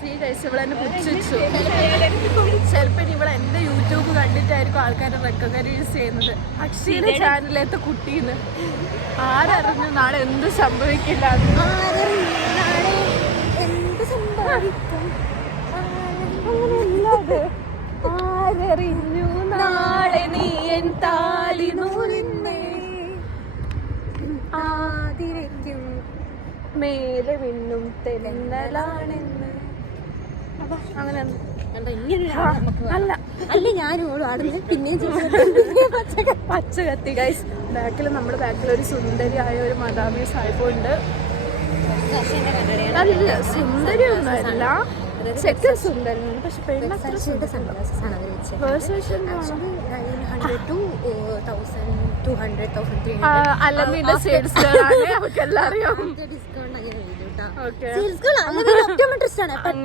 See കഴിച്ച് ഇവളെന്നെ പുച്ഛിച്ചു. ചിലപ്പോൾ ഇവളെ എൻ്റെ യൂട്യൂബ് കണ്ടിട്ടായിരിക്കും ആൾക്കാരെ റെക്കഗ്നൈസ് ചെയ്യുന്നത്. അക്ഷയുടെ ചാനലിലത്തെ കുട്ടീന്ന് ആരറിഞ്ഞു നാളെ എന്ത് സംഭവിക്കില്ല. ആരറിഞ്ഞു നാളെ നീ എൻ താലി നൂലിന്നേ ആതിരയ്ക്കും മേലെ മിന്നും തെന്നലാണെന്ന്. അങ്ങനെ അല്ല അല്ല ഞാനോടും ആടുന്നത് പിന്നെ പച്ച കത്തി ഗൈസ്. ബാക്കിൽ നമ്മുടെ ബാക്കിൽ ഒരു സുന്ദരിയായ ഒരു മദാമി സാഹിബ് ഉണ്ട്. നല്ല സുന്ദരിയൊന്നുമല്ല, സെക്കൻഡ് സുന്ദരനാണ്. പക്ഷെ പെണ്ണത്ര അല്ലമ്മയുടെ സെയിൽസുകളാണ്, അവർക്കെല്ലാം അറിയാം. ഡിസ്കൗണ്ട് അങ്ങനെ